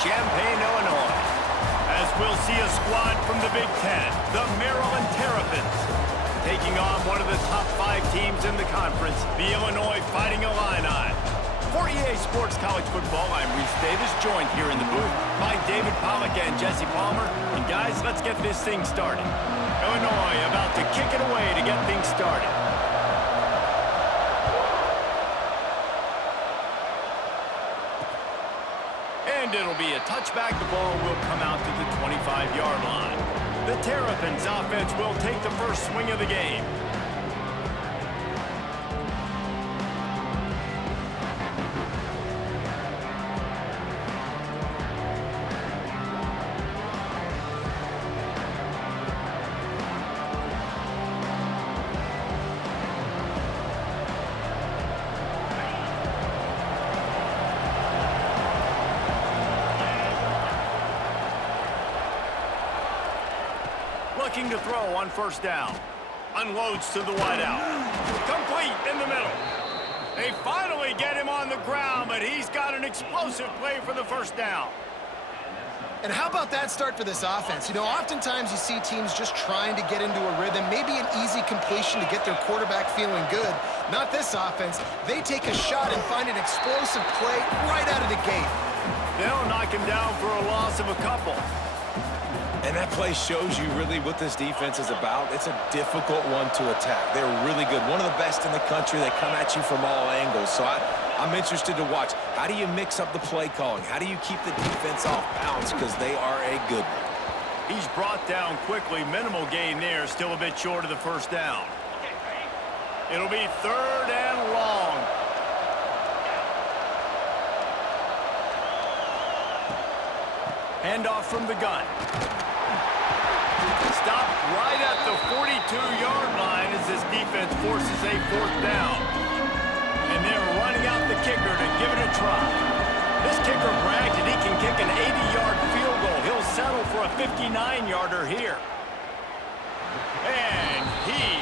Champaign, Illinois. As we'll see a squad from the Big Ten, the Maryland Terrapins, taking on one of the top 5 teams in the conference, the Illinois Fighting Illini. For EA Sports College Football, I'm Reese Davis, joined here in the booth by David Pollack and Jesse Palmer. And guys, let's get this thing started. Illinois about to kick it away to get things started. And it'll be a touchback. The ball will come out to the 25-yard line. The Terrapins offense will take the first swing of the game. Looking to throw on first down. Unloads to the wideout. Complete in the middle. They finally get him on the ground, but he's got an explosive play for the first down. And how about that start for this offense? You know, oftentimes you see teams just trying to get into a rhythm, maybe an easy completion to get their quarterback feeling good. Not this offense. They take a shot and find an explosive play right out of the gate. They'll knock him down for a loss of a couple. And that play shows you really what this defense is about. It's a difficult one to attack. They're really good. One of the best in the country. They come at you from all angles. So I'm interested to watch. How do you mix up the play calling? How do you keep the defense off balance? Because they are a good one. He's brought down quickly. Minimal gain there. Still a bit short of the first down. It'll be 3rd and long. Handoff from the gun. Stopped right at the 42-yard line as this defense forces a 4th down. And they're running out the kicker to give it a try. This kicker bragged that he can kick an 80-yard field goal. He'll settle for a 59-yarder here. And he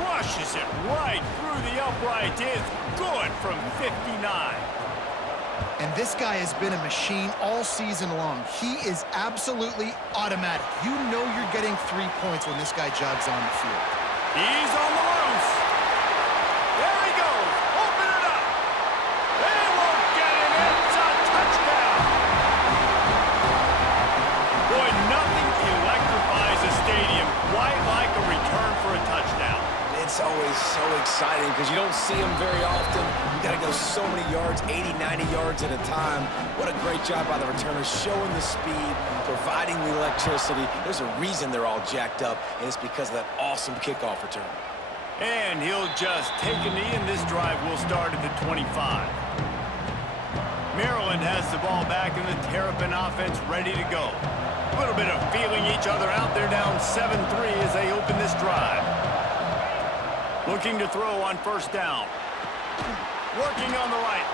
crushes it right through the upright. It's good from 59. And this guy has been a machine all season long. He is absolutely automatic. You know you're getting 3 points when this guy jogs on the field. He's on the loose. There he goes. Open it up. They won't get him. It's a touchdown. Boy, nothing electrifies a stadium quite like a return for a touchdown. It's always so exciting because you don't see them very often. You got to go so many yards, 80, 90 yards at a time. What a great job by the returners, showing the speed, providing the electricity. There's a reason they're all jacked up, and it's because of that awesome kickoff return. And he'll just take a knee, and this drive will start at the 25. Maryland has the ball back, and the Terrapin offense ready to go. A little bit of feeling each other out. They're down 7-3 as they open this drive. Looking to throw on first down. Working on the right.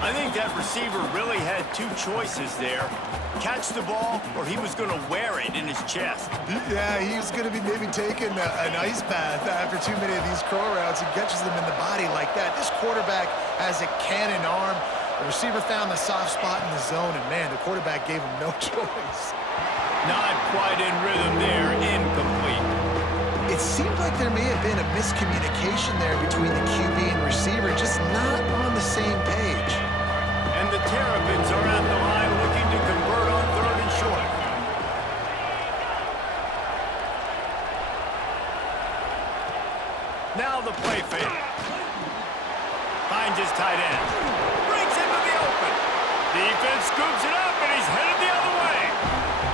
I think that receiver really had 2 choices there. Catch the ball, or he was going to wear it in his chest. Yeah, he was going to be maybe taking an ice bath after too many of these crow routes. He catches them in the body like that. This quarterback has a cannon arm. The receiver found the soft spot in the zone, and man, the quarterback gave him no choice. Not quite in rhythm there. Incomplete. It seemed like there may have been a miscommunication there between the QB and receiver, just not on the same page. And the Terrapins are at the line looking to convert on 3rd and short. Now the play fake. Finds his tight end. Brings him to the open. Defense scoops it up, and he's headed the other way.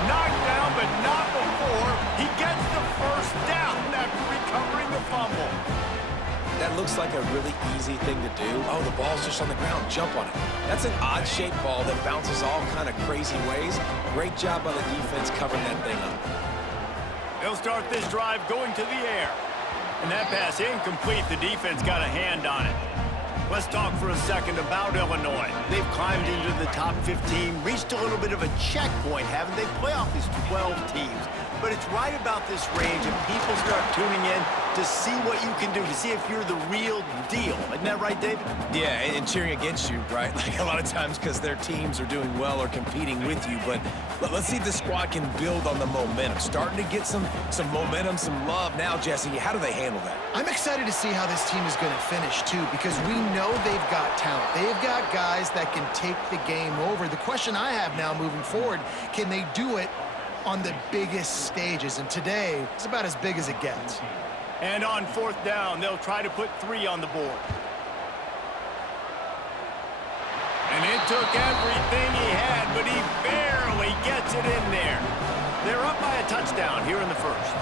Knocked down, but not before he gets the first down after recovering the fumble. That looks like a really easy thing to do. Oh, the ball's just on the ground. Jump on it. That's an odd-shaped ball that bounces all kind of crazy ways. Great job by the defense covering that thing up. They'll start this drive going to the air. And that pass incomplete. The defense got a hand on it. Let's talk for a second about Illinois. They've climbed into the top 15, reached a little bit of a checkpoint, haven't they? Playoff is 12 teams. But it's right about this range, and people start tuning in to see what you can do, to see if you're the real deal. Isn't that right, David? Yeah, and cheering against you, right? Like a lot of times because their teams are doing well or competing with you. But let's see if the squad can build on the momentum. Starting to get some momentum, some love now, Jesse. How do they handle that? I'm excited to see how this team is going to finish, too, because we know they've got talent. They've got guys that can take the game over. The question I have now moving forward, can they do it on the biggest stages? And today, it's about as big as it gets. And on fourth down, they'll try to put 3 on the board. And it took everything he had, but he barely gets it in there. They're up by a touchdown here in the first.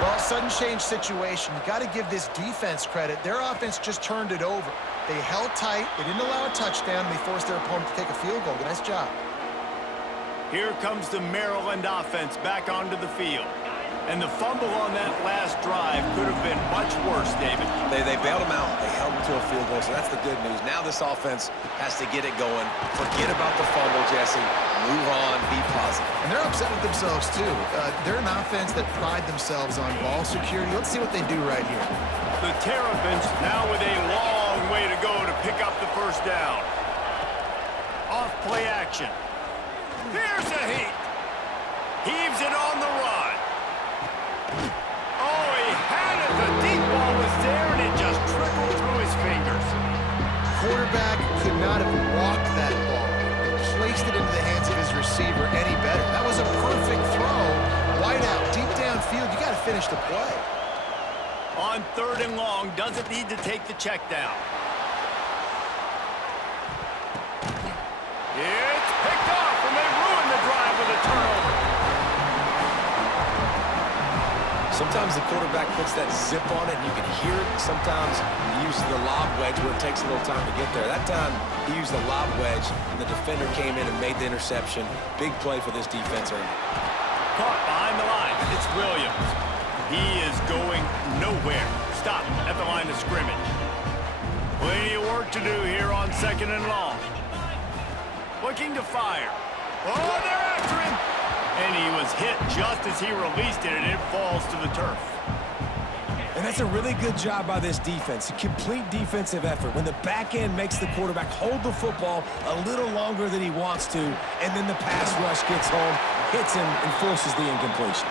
Well, sudden change situation. You got to give this defense credit. Their offense just turned it over. They held tight. They didn't allow a touchdown. And they forced their opponent to take a field goal. Nice job. Here comes the Maryland offense back onto the field. And the fumble on that last drive could have been much worse, David. They bailed him out. They held him to a field goal, so that's the good news. Now this offense has to get it going. Forget about the fumble, Jesse. Move on. Be positive. And they're upset with themselves, too. They're an offense that pride themselves on ball security. Let's see what they do right here. The Terrapins now with a long way to go to pick up the first down. Off play action. Here's a heat. Heaves it on the run. Oh, he had it. The deep ball was there, and it just trickled through his fingers. Quarterback could not have walked that ball. Placed it into the hands of his receiver any better. That was a perfect throw. Wide out, deep downfield. You got to finish the play. On 3rd and long, doesn't need to take the check down. It's picked off, and they ruin the drive with a turnover. Sometimes the quarterback puts that zip on it, and you can hear it. Sometimes he uses the lob wedge where it takes a little time to get there. That time, he used the lob wedge, and the defender came in and made the interception. Big play for this defense early. Caught behind the line. It's Williams. He is going nowhere. Stop at the line of scrimmage. Plenty of work to do here on 2nd and long. Looking to fire. Oh, they're after him. And he was hit just as he released it, and it falls to the turf. And that's a really good job by this defense. A complete defensive effort. When the back end makes the quarterback hold the football a little longer than he wants to, and then the pass rush gets home, hits him, and forces the incompletion.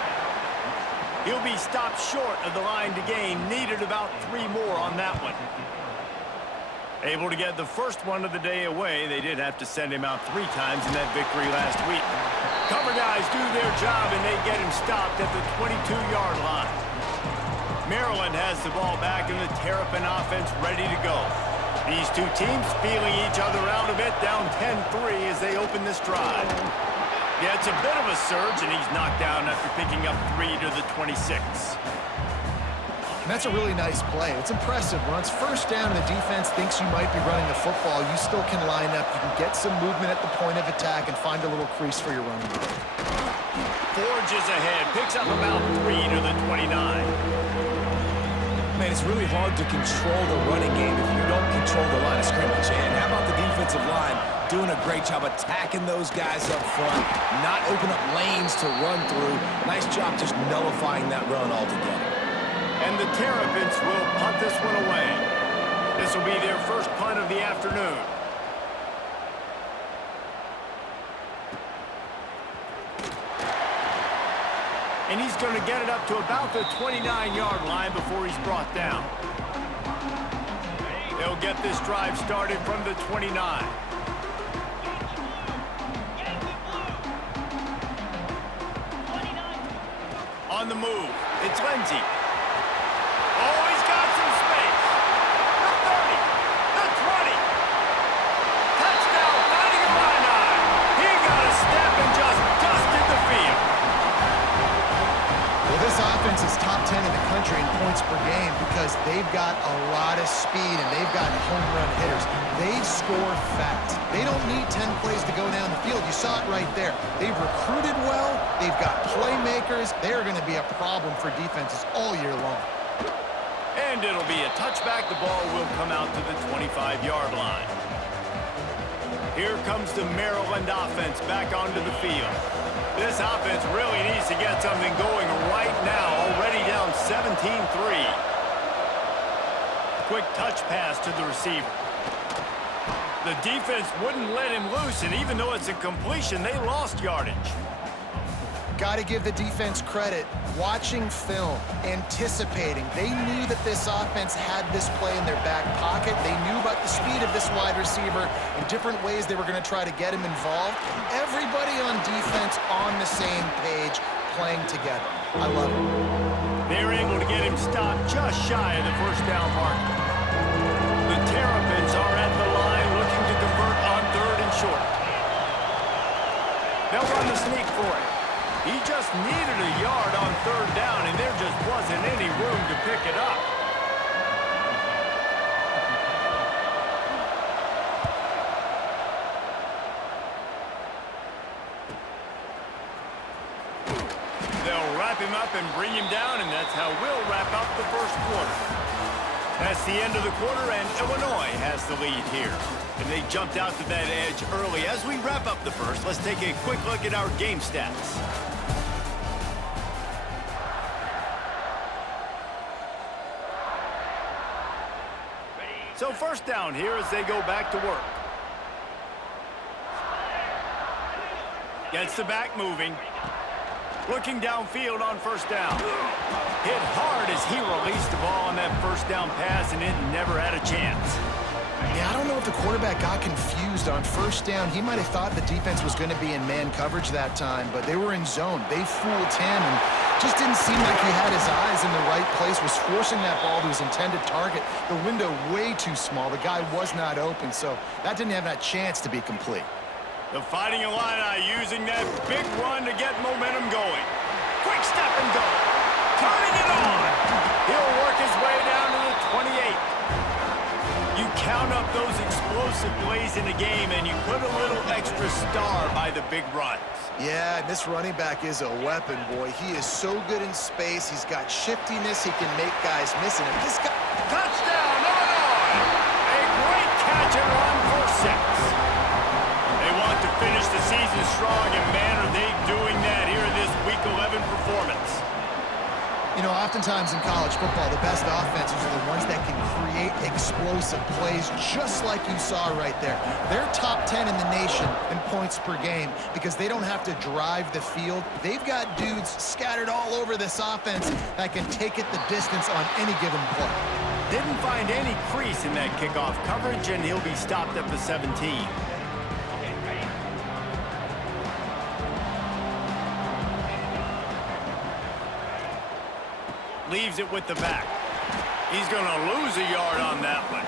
He'll be stopped short of the line to gain. Needed about 3 more on that one. Able to get the first one of the day away. They did have to send him out 3 times in that victory last week. Cover guys do their job, and they get him stopped at the 22-yard line. Maryland has the ball back, and the Terrapin offense ready to go. These two teams feeling each other out a bit, down 10-3 as they open this drive. Yeah, it's a bit of a surge, and he's knocked down after picking up 3 to the 26. And that's a really nice play. It's impressive. When it's first down and the defense thinks you might be running the football, you still can line up. You can get some movement at the point of attack and find a little crease for your running back. Forges ahead, picks up about 3 to the 29. Man, it's really hard to control the running game if you don't control the line of scrimmage. And how about the defensive line doing a great job attacking those guys up front, not open up lanes to run through. Nice job just nullifying that run altogether. And the Terrapins will punt this one away. This will be their first punt of the afternoon. And he's going to get it up to about the 29-yard line before he's brought down. They'll get this drive started from the 29. On the move, it's Lindsey. Oh, he's got some space. The 30, the 20. Touchdown, fighting Illini. He got a step and just dusted the field. Well, this offense is top 10 in the country in points per game because they've got a lot of speed and they've got home run hitters. They score fast. They don't need 10 plays to go down the field. You saw it right there. They've recruited well. They've got playmakers. They're going to be a problem for defenses all year long. And it'll be a touchback. The ball will come out to the 25-yard line. Here comes the Maryland offense back onto the field. This offense really needs to get something going right now, already down 17-3. Quick touch pass to the receiver. The defense wouldn't let him loose, and even though it's a completion, they lost yardage. Got to give the defense credit. Watching film, anticipating. They knew that this offense had this play in their back pocket. They knew about the speed of this wide receiver and different ways they were going to try to get him involved. Everybody on defense on the same page, playing together. I love it. They were able to get him stopped just shy of the first down mark. The Terrapins are at the line looking to convert on 3rd and short. They'll run the sneak for it. He just needed a yard on 3rd down, and there just wasn't any room to pick it up. They'll wrap him up and bring him down, and that's how we'll wrap up the first quarter. That's the end of the quarter, and Illinois has the lead here. And they jumped out to that edge early. As we wrap up the first, let's take a quick look at our game stats. So first down here as they go back to work. Gets the back moving. Looking downfield on first down. Hit hard as he released the ball on that first down pass, and it never had a chance. Yeah, I don't know if the quarterback got confused on first down. He might have thought the defense was going to be in man coverage that time, but they were in zone. They fooled him and just didn't seem like he had his eyes in the right place, was forcing that ball to his intended target. The window way too small. The guy was not open, so that didn't have that chance to be complete. The Fighting Illini using that big run to get momentum going. Quick step and go. Turning it on. He'll work his way down to the 28. You count up those explosive plays in a game, and you put a little extra star by the big runs. Yeah, this running back is a weapon, boy. He is so good in space. He's got shiftiness. He can make guys miss. And if this guy... Touchdown, Illinois! A great catch and run for 6. They want to finish the season strong, and man, are they doing that here in this Week 11 performance. You know, oftentimes in college football, the best offenses are the ones that can create explosive plays, just like you saw right there. They're top 10 in the nation in points per game because they don't have to drive the field. They've got dudes scattered all over this offense that can take it the distance on any given play. Didn't find any crease in that kickoff coverage, and he'll be stopped at the 17. Leaves it with the back. He's going to lose a yard on that one.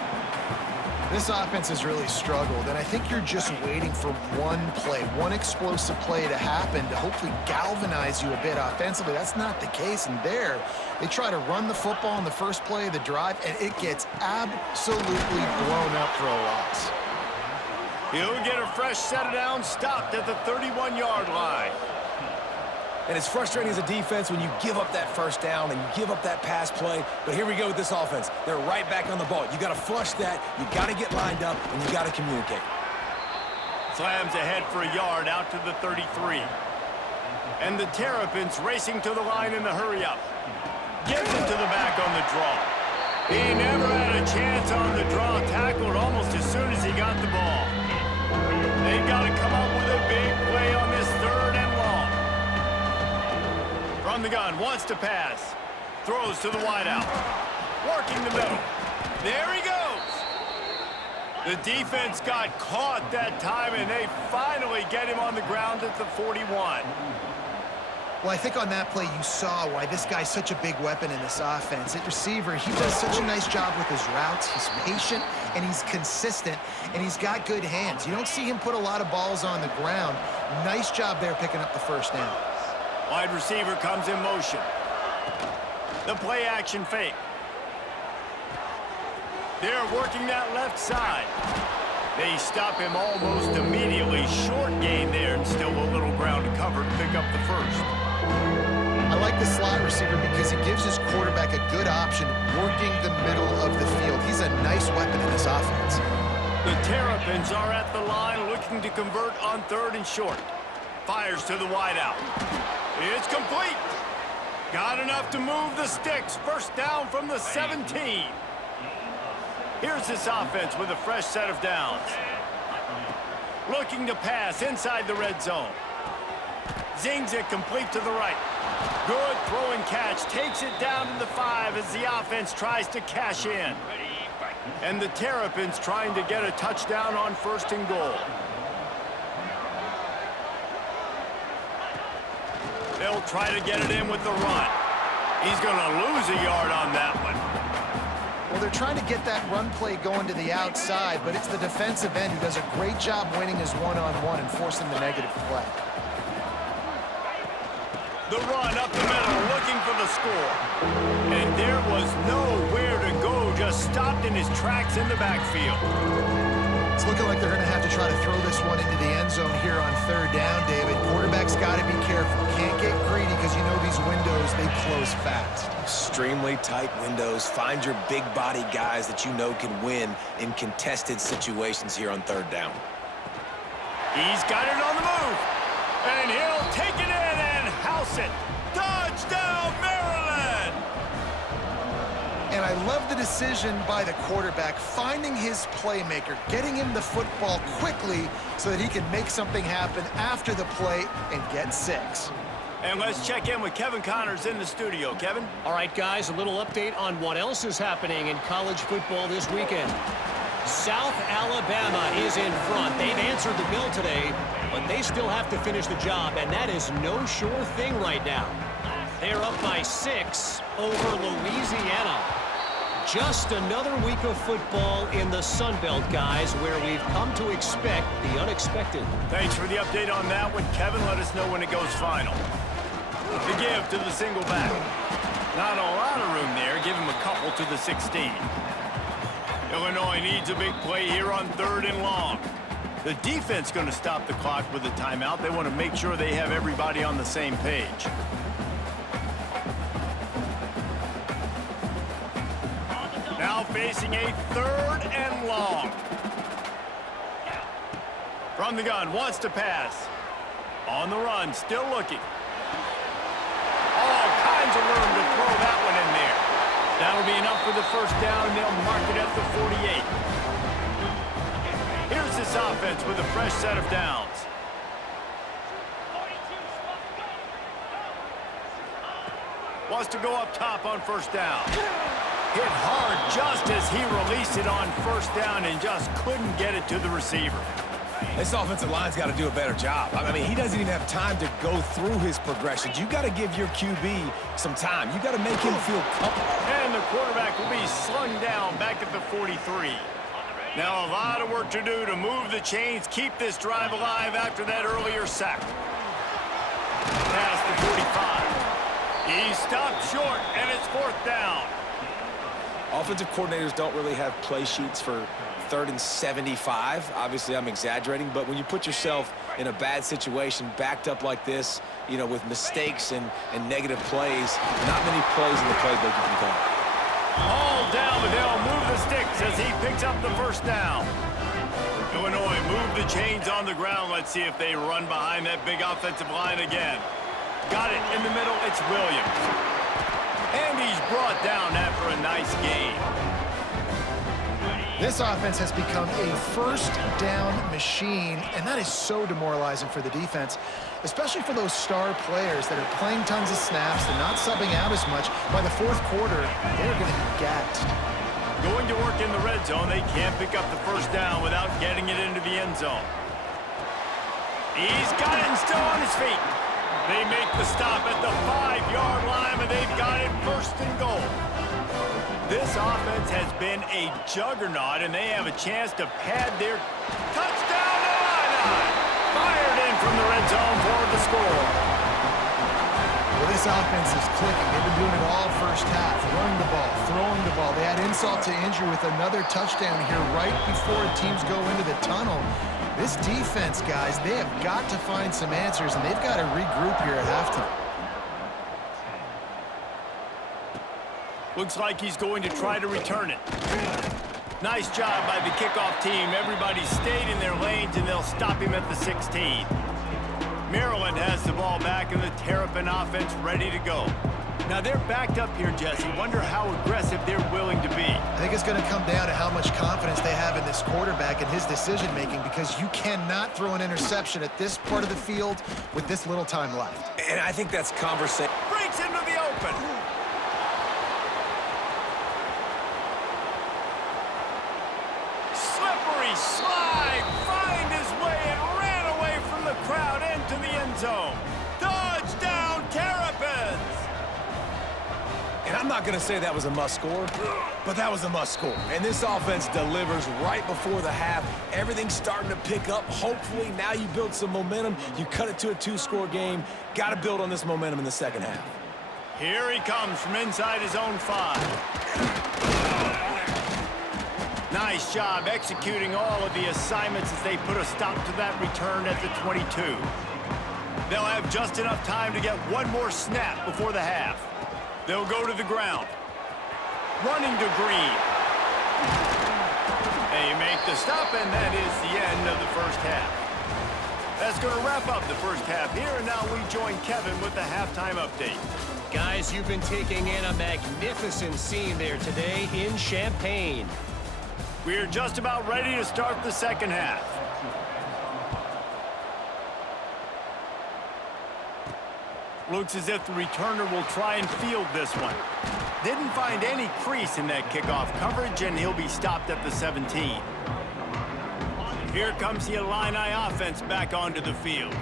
This offense has really struggled, and I think you're just waiting for one play, one explosive play to happen to hopefully galvanize you a bit offensively. That's not the case, and there, they try to run the football in the first play of the drive, and it gets absolutely blown up for a loss. He'll get a fresh set of downs, stopped at the 31-yard line. And it's frustrating as a defense when you give up that first down and you give up that pass play. But here we go with this offense. They're right back on the ball. You got to flush that. You got to get lined up, and you got to communicate. Slams ahead for a yard out to the 33. And the Terrapins racing to the line in the hurry-up. Gives it to the back on the draw. He never had a chance on the draw. Tackled almost as soon as he got the ball. They've got to come up with a big play on this 3rd and long. From the gun, wants to pass. Throws to the wideout. Working the middle. There he goes. The defense got caught that time, and they finally get him on the ground at the 41. Well, I think on that play you saw why this guy's such a big weapon in this offense. At receiver, he does such a nice job with his routes. He's patient, and he's consistent, and he's got good hands. You don't see him put a lot of balls on the ground. Nice job there picking up the first down. Wide receiver comes in motion. The play action fake. They're working that left side. They stop him almost immediately. Short gain there, and still a little ground to cover to pick up the first. I like the slot receiver because he gives his quarterback a good option working the middle of the field. He's a nice weapon in this offense. The Terrapins are at the line looking looking to convert on 3rd and short. Fires to the wideout. It's complete. Got enough to move the sticks. First down from the 17. Here's this offense with a fresh set of downs. Looking to pass inside the red zone. Zings it complete to the right. Good throw and catch. Takes it down to the 5 as the offense tries to cash in. And the Terrapins trying to get a touchdown on 1st and goal. They'll try to get it in with the run. He's going to lose a yard on that one. Well, they're trying to get that run play going to the outside, but it's the defensive end who does a great job winning his one-on-one and forcing the negative play. The run up the middle, looking for the score. And there was nowhere to go, just stopped in his tracks in the backfield. It's looking like they're going to have to try to throw this one into the end zone here on 3rd down, David. Quarterback's got to be careful. Can't get greedy because you know these windows, they close fast. Extremely tight windows. Find your big body guys that you know can win in contested situations here on 3rd down. He's got it on the move. And he'll take it in and house it. Touchdown, Maryland! And I love the decision by the quarterback, finding his playmaker, getting him the football quickly so that he can make something happen after the play and get 6. And let's check in with Kevin Connors in the studio. Kevin? All right, guys, a little update on what else is happening in college football this weekend. South Alabama is in front. They've answered the bell today, but they still have to finish the job, and that is no sure thing right now. They're up by 6 over Louisiana. Just another week of football in the Sun Belt, guys, where we've come to expect the unexpected. Thanks for the update on that one, Kevin. Let us know when it goes final. The give to the single back. Not a lot of room there. Give him a couple to the 16. Illinois needs a big play here on 3rd and long. The defense going to stop the clock with a timeout. They want to make sure they have everybody on the same page. Now facing a 3rd and long. From the gun, wants to pass. On the run, still looking. All kinds of room to throw that one in there. That'll be enough for the first down, and they'll mark it at the 48. Here's this offense with a fresh set of downs. Wants to go up top on 1st down. Hit hard just as he released it on 1st down and just couldn't get it to the receiver. This offensive line's got to do a better job. I mean, he doesn't even have time to go through his progressions. You got to give your QB some time. You got to make him feel comfortable. And the quarterback will be slung down back at the 43. Now a lot of work to do to move the chains, keep this drive alive after that earlier sack. Past the 45. He stopped short, and it's 4th down. Offensive coordinators don't really have play sheets for 3rd and 75. Obviously, I'm exaggerating, but when you put yourself in a bad situation, backed up like this, you know, with mistakes and negative plays, not many plays in the playbook you can call. All down, but they'll move the sticks as he picks up the 1st down. Illinois move the chains on the ground. Let's see if they run behind that big offensive line again. Got it in the middle. It's Williams. And he's brought down after a nice gain. This offense has become a 1st down machine, and that is so demoralizing for the defense, especially for those star players that are playing tons of snaps. They're not subbing out as much. By the 4th quarter, they're going to be gassed. Going to work in the red zone. They can't pick up the 1st down without getting it into the end zone. He's got it and still on his feet. They make the stop at the 5-yard line, and they've got it 1st and goal. This offense has been a juggernaut, and they have a chance to pad their touchdown. Fired in from the red zone for the score. Well, this offense is clicking. They've been doing it all 1st half. Running the ball, throwing the ball. They had insult to injury with another touchdown here right before teams go into the tunnel. This defense, guys, they have got to find some answers, and they've got to regroup here at halftime. Looks like he's going to try to return it. Nice job by the kickoff team. Everybody stayed in their lanes, and they'll stop him at the 16. Maryland has the ball back, and the Terrapin offense ready to go. Now, they're backed up here, Jesse. Wonder how aggressive they're willing to be. I think it's going to come down to how much confidence they have in this quarterback and his decision-making, because you cannot throw an interception at this part of the field with this little time left. And I think that's conversation. Breaks into the open. Slippery slide. Find his way and ran away from the crowd into the end zone. Touchdown, Terrapins! And I'm not going to say that was a must-score, but that was a must-score. And this offense delivers right before the half. Everything's starting to pick up. Hopefully, now you build some momentum. You cut it to a 2-score game. Got to build on this momentum in the second half. Here he comes from inside his own 5. Nice job executing all of the assignments as they put a stop to that return at the 22. They'll have just enough time to get one more snap before the half. They'll go to the ground. Running to Green. They make the stop, and that is the end of the first half. That's going to wrap up the first half here, and now we join Kevin with the halftime update. Guys, you've been taking in a magnificent scene there today in Champaign. We are just about ready to start the second half. Looks as if the returner will try and field this one. Didn't find any crease in that kickoff coverage, and he'll be stopped at the 17. Here comes the Illini offense back onto the field.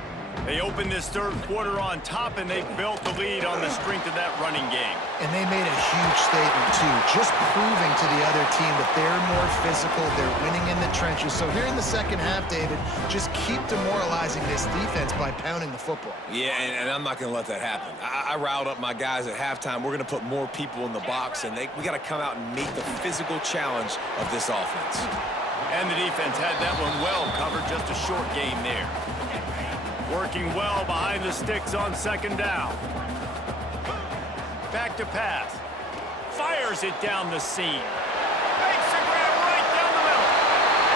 They opened this third quarter on top, and they built the lead on the strength of that running game. And they made a huge statement, too, just proving to the other team that they're more physical, they're winning in the trenches. So here in the second half, David, just keep demoralizing this defense by pounding the football. Yeah, and I'm not going to let that happen. I riled up my guys at halftime. We're going to put more people in the box, and we got to come out and meet the physical challenge of this offense. And the defense had that one well covered, just a short gain there. Working well behind the sticks on second down. Back to pass. Fires it down the seam. Makes a grab right down the middle.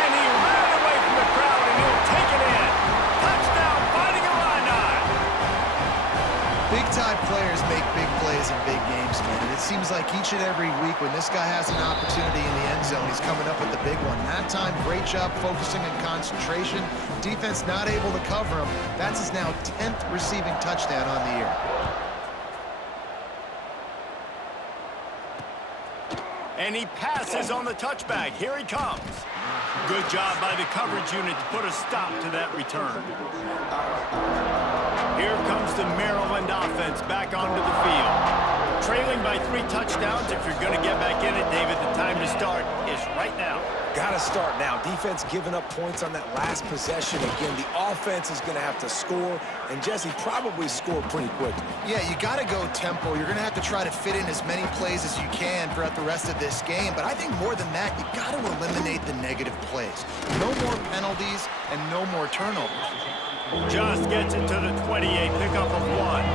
And he ran away from the crowd, and he'll take it in. Touchdown, Fighting Illini. Big-time players make big plays in big games, man. And it seems like each and every week when this guy has an opportunity in the end zone, he's coming up with the big one. That time, great job focusing on concentration. Defense not able to cover him. That's his now 10th receiving touchdown on the year. And he passes on the touchback. Here he comes. Good job by the coverage unit to put a stop to that return. Here comes the Maryland offense back onto the field. Trailing by 3 touchdowns. If you're going to get back in it, David, the time to start is right now. Got to start now. Defense giving up points on that last possession. Again, the offense is going to have to score, and Jesse probably score pretty quickly. Yeah, you got to go tempo. You're going to have to try to fit in as many plays as you can throughout the rest of this game. But I think more than that, you got to eliminate the negative plays. No more penalties and no more turnovers. Just gets it to the 28, pickup of 1.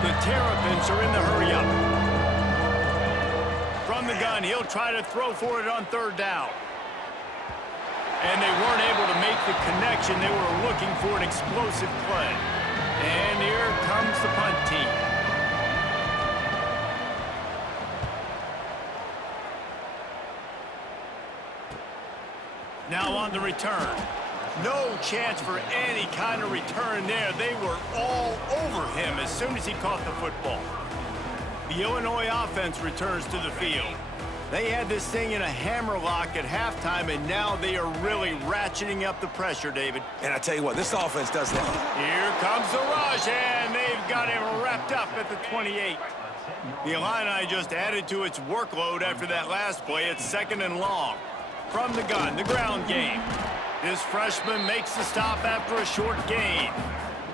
The Terrapins are in the hurry-up. From the gun, he'll try to throw for it on third down. And they weren't able to make the connection. They were looking for an explosive play. And here comes the punt team. Now on the return. No chance for any kind of return there. They were all over him as soon as he caught the football. The Illinois offense returns to the field. They had this thing in a hammerlock at halftime, and now they are really ratcheting up the pressure, David. And I tell you what, this offense does that. Here comes the rush, and they've got him wrapped up at the 28. The Illini just added to its workload after that last play. It's 2nd and long. From the gun, the ground game. This freshman makes the stop after a short gain.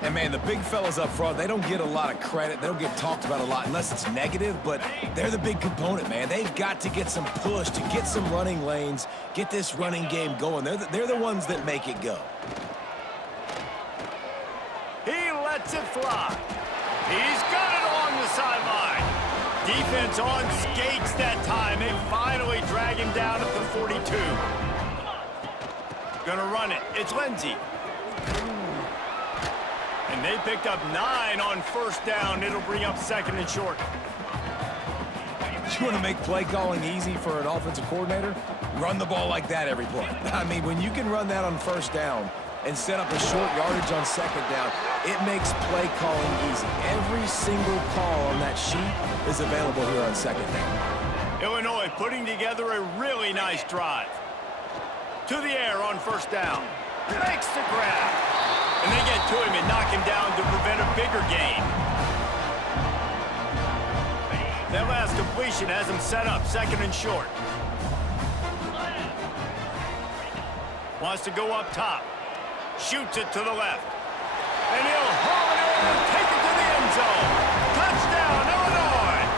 And, man, the big fellas up front, they don't get a lot of credit. They don't get talked about a lot unless it's negative, but they're the big component, man. They've got to get some push, to get some running lanes, get this running game going. They're the ones that make it go. He lets it fly. He's got it along the sideline. Defense on skates that time. They finally drag him down at the 42. Gonna run it. It's Lindsey. And they picked up 9 on first down. It'll bring up second and short. You want to make play calling easy for an offensive coordinator? Run the ball like that every play. I mean, when you can run that on first down and set up a short yardage on second down, it makes play calling easy. Every single call on that sheet is available here on second down. Illinois putting together a really nice drive. To the air on first down. Makes the grab. And they get to him and knock him down to prevent a bigger gain. That last completion has him set up second and short. Wants to go up top. Shoots it to the left. And he'll haul it in and take it to the end zone. Touchdown, Illinois!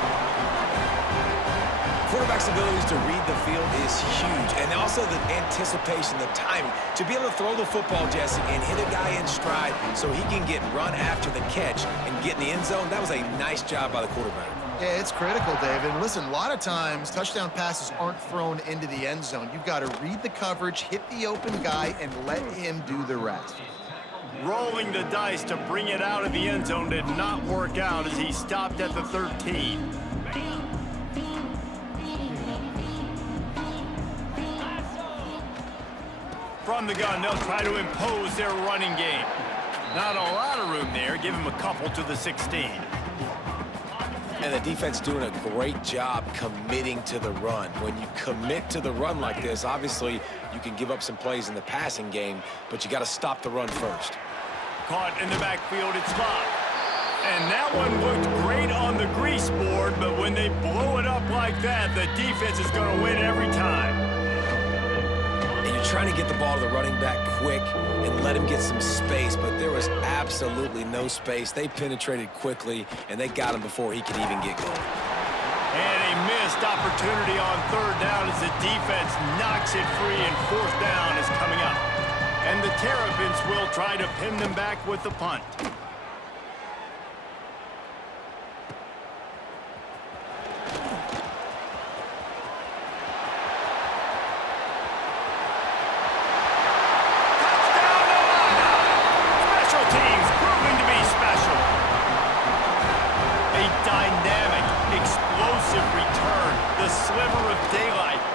Quarterback's abilities to read the field is huge. And also the anticipation, the timing. To be able to throw the football, Jesse, and hit a guy in stride so he can get run after the catch and get in the end zone, that was a nice job by the quarterback. Yeah, it's critical, David. And listen, a lot of times, touchdown passes aren't thrown into the end zone. You've got to read the coverage, hit the open guy, and let him do the rest. Rolling the dice to bring it out of the end zone did not work out as he stopped at the 13. From the gun, they'll try to impose their running game. Not a lot of room there. Give him a couple to the 16. And the defense doing a great job committing to the run. When you commit to the run like this, obviously you can give up some plays in the passing game, but you got to stop the run first. Caught in the backfield, it's Love. And that one looked great on the grease board, but when they blow it up like that, the defense is going to win every time. And you're trying to get the ball to the running back quick and let him get some space, but there was absolutely no space. They penetrated quickly, and they got him before he could even get going. And a missed opportunity on third down as the defense knocks it free, and fourth down is coming up. And the Terrapins will try to pin them back with the punt.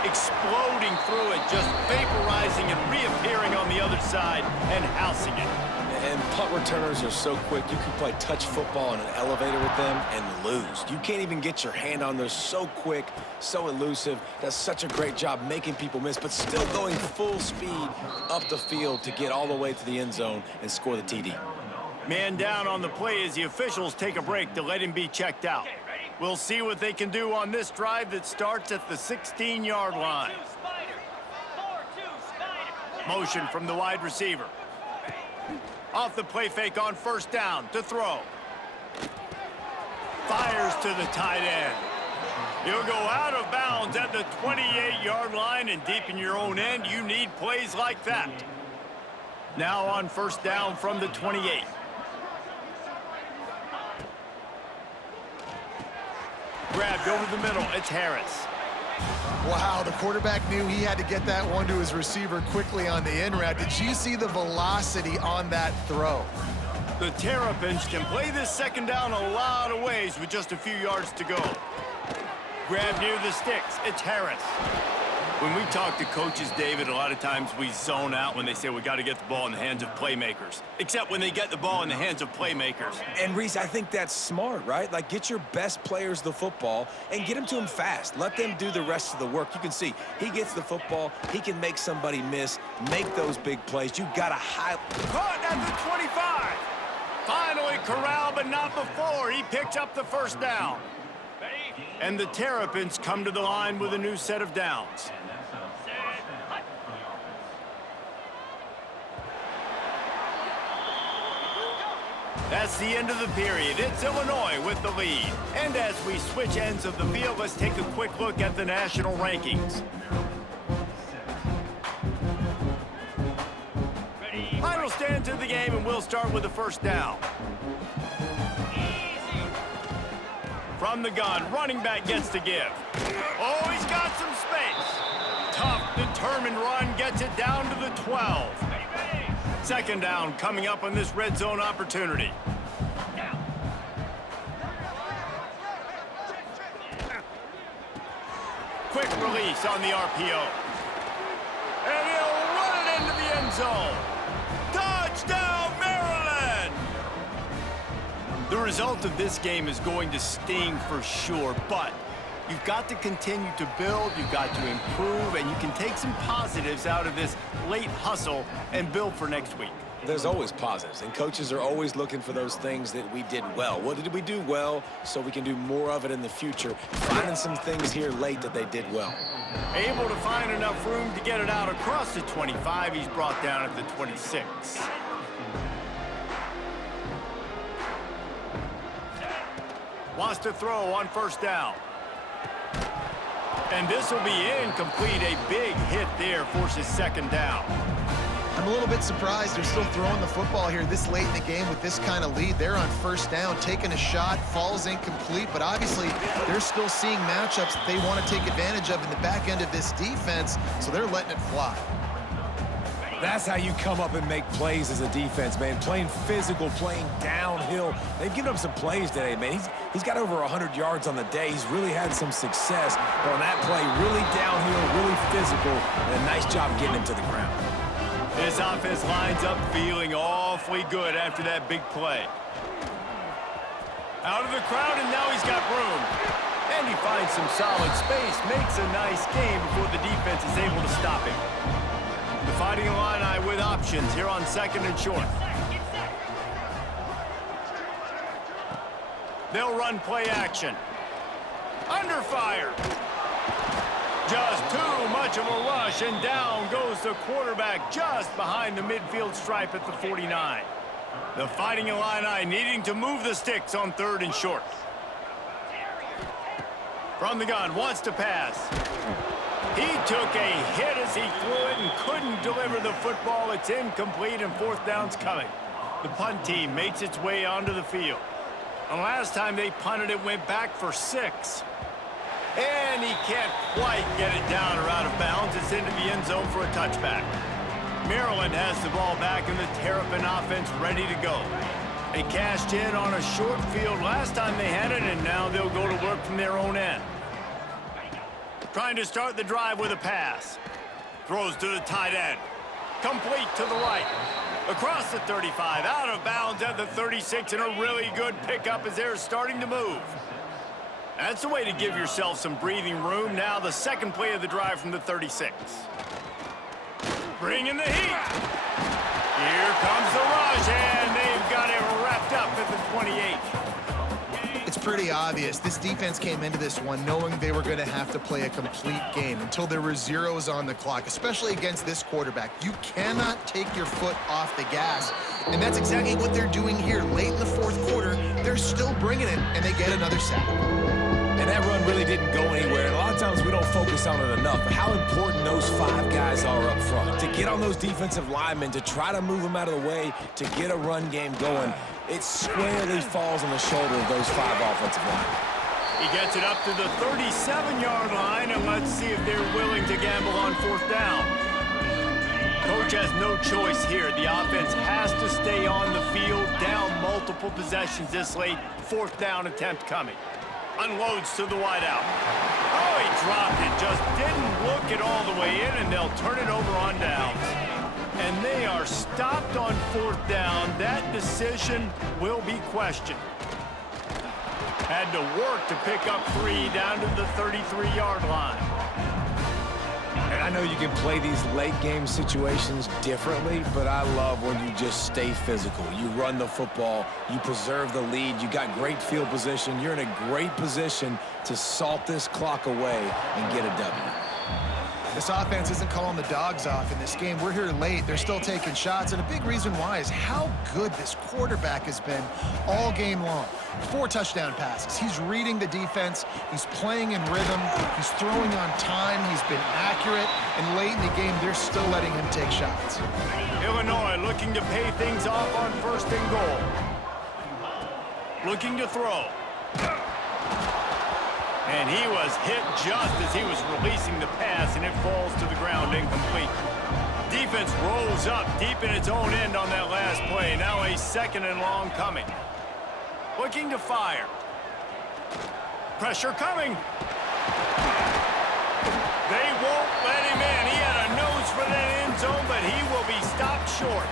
Exploding through it, just vaporizing and reappearing on the other side and housing it. And punt returners are so quick, you can play touch football in an elevator with them and lose. You can't even get your hand on those. So quick, so elusive, does such a great job making people miss, but still going full speed up the field to get all the way to the end zone and score the TD. Man down on the play as the officials take a break to let him be checked out. We'll see what they can do on this drive that starts at the 16-yard line. Motion from the wide receiver. Off the play fake on first down to throw. Fires to the tight end. He'll go out of bounds at the 28-yard line, and deep in your own end, you need plays like that. Now on first down from the 28. Grabbed over the middle, it's Harris. Wow, the quarterback knew he had to get that one to his receiver quickly on the in route. Did you see the velocity on that throw? The Terrapins can play this second down a lot of ways with just a few yards to go. Grab near the sticks, it's Harris. When we talk to coaches, David, a lot of times we zone out when they say we got to get the ball in the hands of playmakers. Except when they get the ball in the hands of playmakers. And, Reese, I think that's smart, right? Like, get your best players the football and get them to them fast. Let them do the rest of the work. You can see he gets the football. He can make somebody miss, make those big plays. You got to Caught at the 25. Finally corralled, but not before. He picks up the first down. And the Terrapins come to the line with a new set of downs. That's the end of the period. It's Illinois with the lead. And as we switch ends of the field, let's take a quick look at the national rankings. Final stands of the game, and we'll start with the first down. From the gun, running back gets to give. Oh, he's got some space. Tough, determined run gets it down to the 12. Second down coming up on this red zone opportunity. Quick release on the RPO. And he'll run it into the end zone. Touchdown, Maryland! The result of this game is going to sting for sure, but you've got to continue to build, you've got to improve, and you can take some positives out of this late hustle and build for next week. There's always positives, and coaches are always looking for those things that we did well. What did we do well so we can do more of it in the future? Finding some things here late that they did well. Able to find enough room to get it out across the 25. He's brought down at the 26. Wants to throw on first down. And this will be incomplete. A big hit there forces second down. I'm a little bit surprised they're still throwing the football here this late in the game with this kind of lead. They're on first down, taking a shot, falls incomplete, but obviously they're still seeing matchups that they want to take advantage of in the back end of this defense, so they're letting it fly. That's how you come up and make plays as a defense, man. Playing physical, playing downhill. They've given up some plays today, man. He's got over 100 yards on the day. He's really had some success. But on that play, really downhill, really physical, and a nice job getting him to the ground. This offense lines up feeling awfully good after that big play. Out of the crowd, and now he's got room. And he finds some solid space, makes a nice game before the defense is able to stop him. The Fighting Illini with options here on second and short. They'll run play action. Under fire. Just too much of a rush, and down goes the quarterback just behind the midfield stripe at the 49. The Fighting Illini needing to move the sticks on third and short. From the gun, wants to pass. He took a hit as he threw it and couldn't deliver the football. It's incomplete, and fourth down's coming. The punt team makes its way onto the field. And last time they punted, it went back for 6. And he can't quite get it down or out of bounds. It's into the end zone for a touchback. Maryland has the ball back, and the Terrapin offense ready to go. They cashed in on a short field last time they had it, and now they'll go to work from their own end. Trying to start the drive with a pass. Throws to the tight end. Complete to the right. Across the 35, out of bounds at the 36, and a really good pickup as they're starting to move. That's the way to give yourself some breathing room. Now the second play of the drive from the 36. Bringing the heat. Here comes the rush, and they've got it wrapped up at the 28. It's pretty obvious. This defense came into this one knowing they were going to have to play a complete game until there were zeros on the clock, especially against this quarterback. You cannot take your foot off the gas, and that's exactly what they're doing here. Late in the fourth quarter, they're still bringing it, and they get another sack. And that run really didn't go anywhere. And a lot of times we don't focus on it enough, but how important those 5 guys are up front. To get on those defensive linemen, to try to move them out of the way, to get a run game going, it squarely falls on the shoulder of those 5 offensive linemen. He gets it up to the 37-yard line, and let's see if they're willing to gamble on fourth down. Coach has no choice here. The offense has to stay on the field, down multiple possessions this late. Fourth down attempt coming. Unloads to the wideout. Oh, he dropped it. Just didn't look it all the way in, and they'll turn it over on downs. And they are stopped on fourth down. That decision will be questioned. Had to work to pick up 3 down to the 33-yard line. And I know you can play these late-game situations differently, but I love when you just stay physical. You run the football, you preserve the lead, you got great field position, you're in a great position to salt this clock away and get a W. This offense isn't calling the dogs off in this game. We're here late. They're still taking shots, and a big reason why is how good this quarterback has been all game long. 4 touchdown passes. He's reading the defense. He's playing in rhythm. He's throwing on time. He's been accurate, and late in the game, they're still letting him take shots. Illinois looking to pay things off on first and goal. Looking to throw. And he was hit just as he was releasing the pass, and it falls to the ground incomplete. Defense rolls up deep in its own end on that last play. Now a 2nd and long coming. Looking to fire. Pressure coming. They won't let him in. He had a nose for that end zone, but he will be stopped short.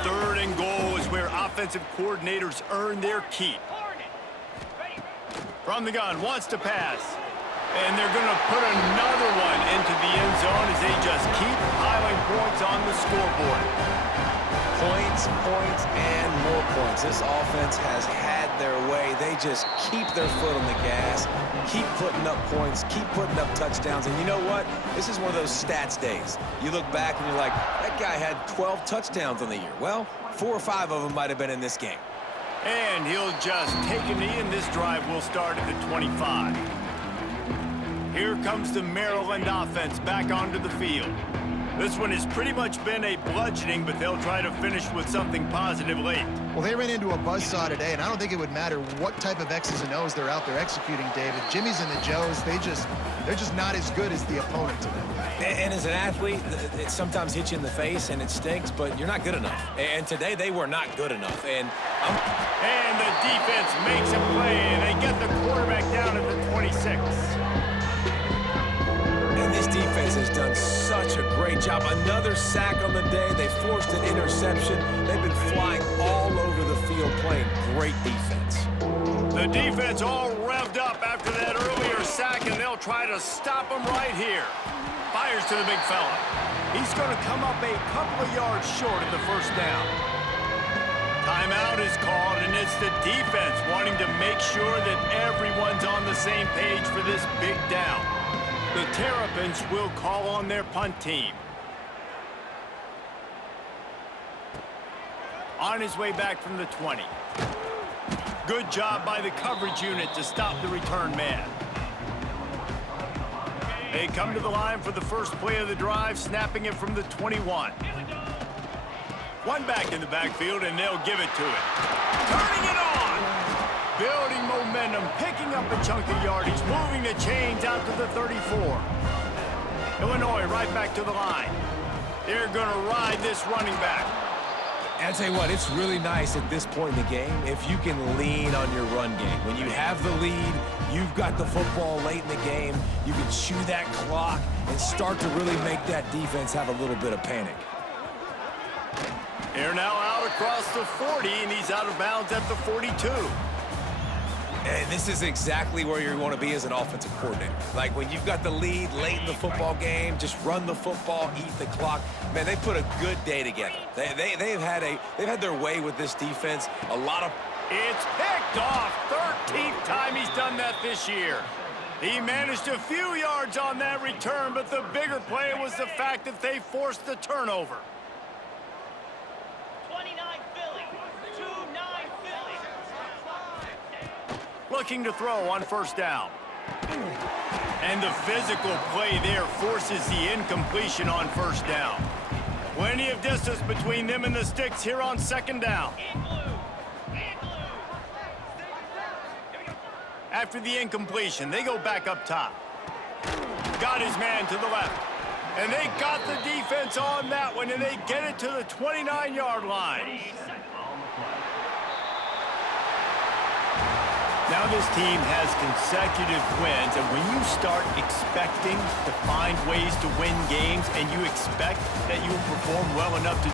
3rd and goal is where offensive coordinators earn their keep. From the gun, wants to pass. And they're going to put another one into the end zone as they just keep piling points on the scoreboard. Points, points, and more points. This offense has had their way. They just keep their foot on the gas, keep putting up points, keep putting up touchdowns. And you know what? This is one of those stats days. You look back and you're like, that guy had 12 touchdowns on the year. Well, 4 or 5 of them might have been in this game. And he'll just take a knee, and this drive will start at the 25. Here comes the Maryland offense back onto the field. This one has pretty much been a bludgeoning, but they'll try to finish with something positive late. Well, they ran into a buzzsaw today, and I don't think it would matter what type of X's and O's they're out there executing, David. Jimmy's and the Joes, they're just not as good as the opponent to them. And as an athlete, it sometimes hits you in the face, and it stinks, but you're not good enough. And today, they were not good enough. And the defense makes a play, and they get the quarterback down at the 26. And this defense has done such a great job. Another sack on the day. They forced an interception. They've been flying all over the field playing great defense. The defense all revved up after that earlier sack, and they'll try to stop him right here. Fires to the big fella. He's going to come up a couple of yards short of the 1st down. Timeout is called, and it's the defense wanting to make sure that everyone's on the same page for this big down. The Terrapins will call on their punt team. On his way back from the 20. Good job by the coverage unit to stop the return man. They come to the line for the first play of the drive, snapping it from the 21. One back in the backfield, and they'll give it to it. Turning it on! Building momentum, picking up a chunk of yardage, moving the chains out to the 34. Illinois right back to the line. They're going to ride this running back. And I'll tell you what, it's really nice at this point in the game if you can lean on your run game. When you have the lead, you've got the football late in the game, you can chew that clock and start to really make that defense have a little bit of panic. They're now out across the 40, and he's out of bounds at the 42. And this is exactly where you want to be as an offensive coordinator. Like when you've got the lead late in the football game, just run the football, eat the clock. Man, they put a good day together. They've had their way with this defense. A lot of It's picked off. 13th time he's done that this year. He managed a few yards on that return, but the bigger play was the fact that they forced the turnover. 29 Philly, 2-9 Philly. Looking to throw on 1st down. And the physical play there forces the incompletion on 1st down. Plenty of distance between them and the sticks here on 2nd down. In blue. After the incompletion, they go back up top. Got his man to the left. And they got the defense on that one, and they get it to the 29-yard line. Now this team has consecutive wins, and when you start expecting to find ways to win games and you expect that you will perform well enough to